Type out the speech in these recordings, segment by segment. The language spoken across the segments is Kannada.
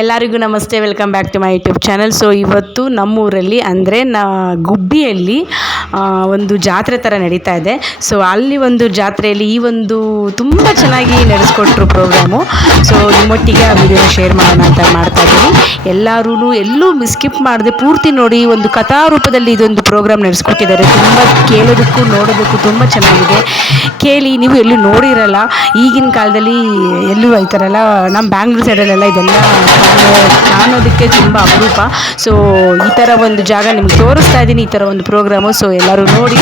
ಎಲ್ಲರಿಗೂ ನಮಸ್ತೆ welcome back to my YouTube channel so ಇವತ್ತು ನಮ್ಮೂರಲ್ಲಿ ಅಂದರೆ ನಾ ಗುಬ್ಬಿಯಲ್ಲಿ ಒಂದು ಜಾತ್ರೆ ಥರ ನಡೀತಾ ಇದೆ. ಸೊ ಅಲ್ಲಿ ಒಂದು ಜಾತ್ರೆಯಲ್ಲಿ ಈ ಒಂದು ತುಂಬ ಚೆನ್ನಾಗಿ ನಡೆಸ್ಕೊಟ್ರು ಪ್ರೋಗ್ರಾಮು ಸೊ ನಿಮ್ಮೊಟ್ಟಿಗೆ ಆ ವಿಡಿಯೋನ ಶೇರ್ ಮಾಡೋಣ ಅಂತ ಮಾಡ್ತಾ ಇದ್ದೀನಿ. ಎಲ್ಲರೂ ಎಲ್ಲೂ ಮಿಸ್ಕಿಪ್ ಮಾಡದೆ ಪೂರ್ತಿ ನೋಡಿ ಒಂದು ಕಥಾರೂಪದಲ್ಲಿ ಇದೊಂದು ಪ್ರೋಗ್ರಾಮ್ ನಡೆಸ್ಕೊಟ್ಟಿದ್ದಾರೆ. ತುಂಬ ಕೇಳೋದಕ್ಕೂ ನೋಡೋದಕ್ಕೂ ತುಂಬ ಚೆನ್ನಾಗಿದೆ. ಕೇಳಿ, ನೀವು ಎಲ್ಲೂ ನೋಡಿರಲ್ಲ, ಈಗಿನ ಕಾಲದಲ್ಲಿ ಎಲ್ಲೂ ಐತಾರಲ್ಲ ನಮ್ಮ ಬ್ಯಾಂಗ್ಳೂರು ಸೈಡಲ್ಲೆಲ್ಲ ಇದೆಲ್ಲ ಕಾಣೋದಕ್ಕೆ ತುಂಬ ಅಪರೂಪ. ಸೊ ಈ ಥರ ಒಂದು ಜಾಗ ನಿಮ್ಗೆ ತೋರಿಸ್ತಾ ಇದ್ದೀನಿ, ಈ ಥರ ಒಂದು ಪ್ರೋಗ್ರಾಮು ಸೊ ಎಲ್ಲರೂ ನೋಡಿ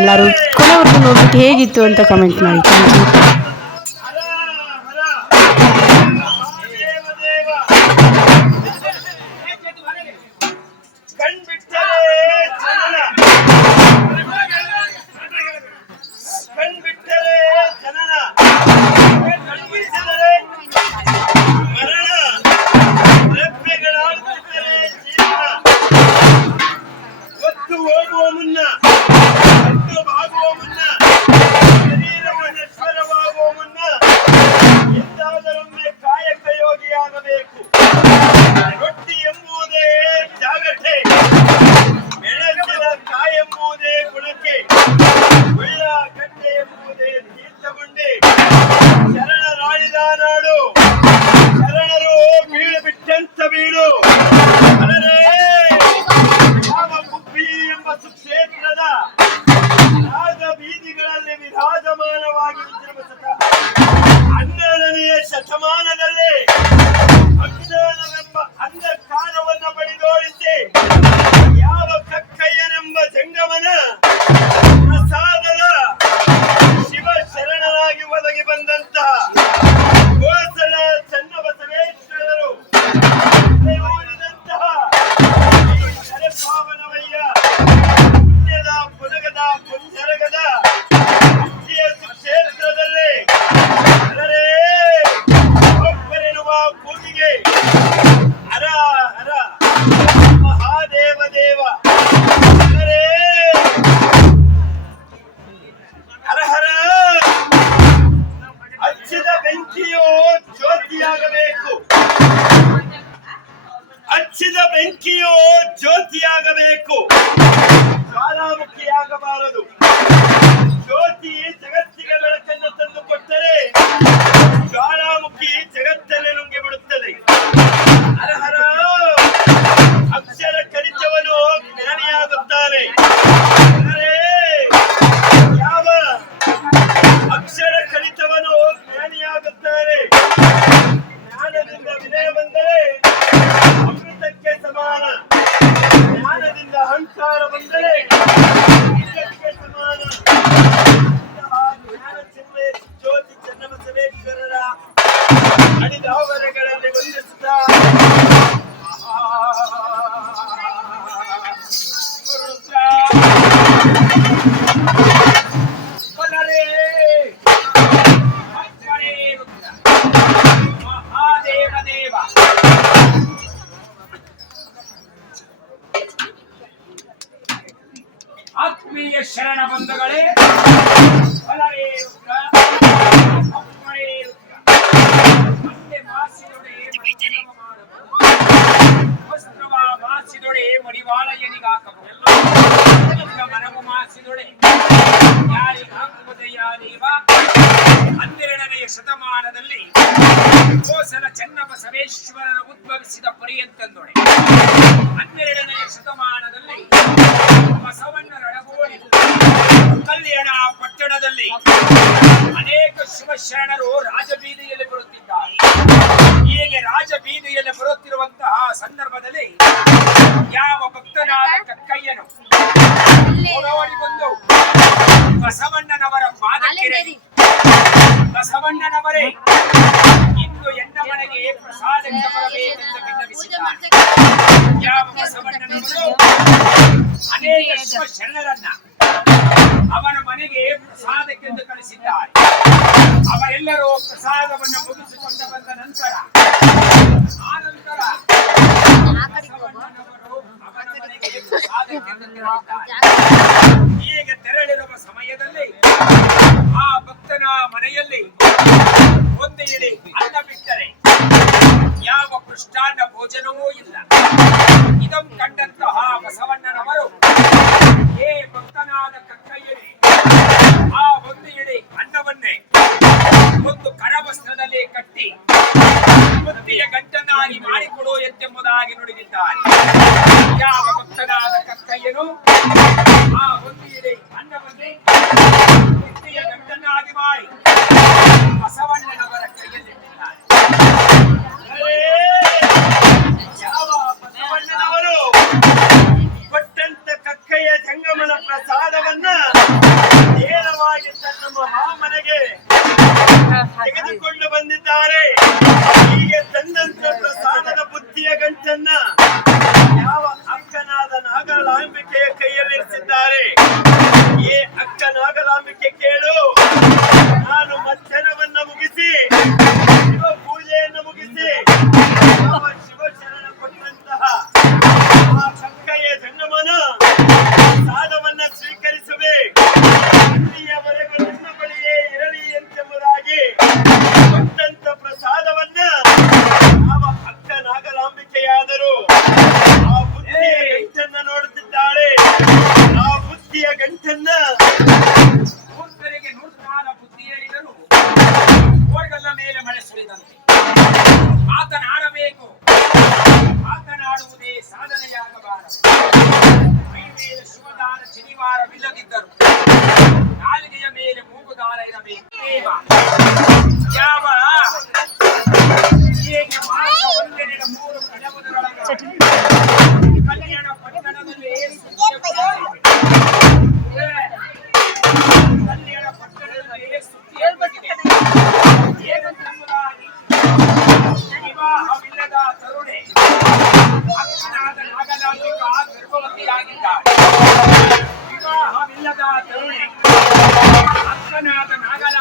ಎಲ್ಲರೂ ಕೊನೆವರೆಗೂ ನೋಡಿಬಿಟ್ಟು ಹೇಗಿತ್ತು ಅಂತ ಕಮೆಂಟ್ ಮಾಡಿ. ಥ್ಯಾಂಕ್ ಯು ಆತ್ಮೀಯ ಶರಣ ಬಂಧುಗಳೇ. ವಸ್ತ್ರವ ಮಾಸಿದೊಡೆ ಮಡಿವಾಳಯ್ಯನಿಗಾಕಬಹುದು. ಹನ್ನೆರಡನೆಯ ಶತಮಾನದಲ್ಲಿ ಕೋಸಲ ಚನ್ನಬಸವೇಶ್ವರನ ಉದ್ಭವಿಸಿದ ಪರ್ಯಂತಂದೊಡೆ ಹನ್ನೆರಡನೆಯ ಶತಮಾನದಲ್ಲಿ ಬಸವಣ್ಣರೊಳಗೋಡಿ ಕಲ್ಯಾಣ ಪಟ್ಟಣದಲ್ಲಿ ಅನೇಕ ಶಿವಶರಣರು ರಾಜಬೀದಿಯಲ್ಲಿ ಬರುತ್ತಿದ್ದಾರೆ. ಹೀಗೆ ರಾಜಬೀದಿಯಲ್ಲಿ ಬರುತ್ತಿರುವಂತಹ ಸಂದರ್ಭದಲ್ಲಿ ಯಾವ ಭಕ್ತನಾದ ಕಕ್ಕಯ್ಯನು ಓಡೋಡಿ ಬಂದು ಬಸವಣ್ಣನವರ ಪಾದಕ್ಕೆ ಬಸವಣ್ಣನವರೇ ಇಂದು ಎನ್ನ ಮನೆಗೆ ಪ್ರಸಾದಕ್ಕೆ ಬರಬೇಕೆಂದು ವಿನ್ನವಿಸಿದ್ದಾನೆ ಯಾವ ಬಸವಣ್ಣನವರು? ಅನೇಕ ಶರಣರನ್ನ ಅವನ ಮನೆಗೆ ಪ್ರಸಾದಕ್ಕೆಂದು ಕಳಿಸಿದ್ದಾರೆ. ಅವರೆಲ್ಲರೂ ಪ್ರಸಾದವನ್ನು ಮುಗಿಸಿಕೊಂಡು ಬಂದ ನಂತರ ಆ ಈಗ ತೆರಳಿರುವ ಸಮಯದಲ್ಲಿ ಆ ಭಕ್ತನ ಮನೆಯಲ್ಲಿ ಒಂದು ಇಳಿ ಅನ್ನ ಬಿಟ್ಟರೆ ಯಾವ ಕೃಷ್ಣಾನ್ನ ಭೋಜನವೂ ಇಲ್ಲ. ಇದಂ ಕಂಡಂತಹ ಬಸವಣ್ಣನವರು ಏ ಭಕ್ತನಾದ ಕಕ್ಕಯ್ಯನೇ, ಆ ಒಂದು ಇಳಿ ಅನ್ನವನ್ನೇ ಒಂದು ಕರವಸ್ತ್ರದಲ್ಲಿ ಕಟ್ಟಿ ಬುತ್ತಿಯ ಗಂಟನ್ನಾಗಿ ಮಾಡಿಕೊಡು ಎಂತೆಂಬುದಾಗಿ ನುಡಿದಿದ್ದಾರೆ. ಯಾವ முத்தநாத கக்கையனும் ஒன்றியிலே அண்ணவனே கண்டனாதிவாய் பசவண்ணன் அவரை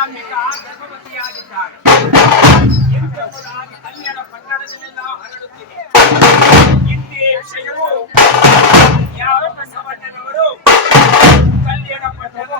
ಅನಾಮಿಕ ಗರ್ಭವತಿಯಾಗಿದ್ದಾಳೆ. ಕಲ್ಯಾಣ ಪಟ್ಟಣದಲ್ಲೆಲ್ಲ ಹರಡುತ್ತಿದೆ. ಇಂದಿಯ ವಿಷಯವು ಯಾವ ಬಸವಣ್ಣನವರು ಕಲ್ಯಾಣ ಪಟ್ಟಣ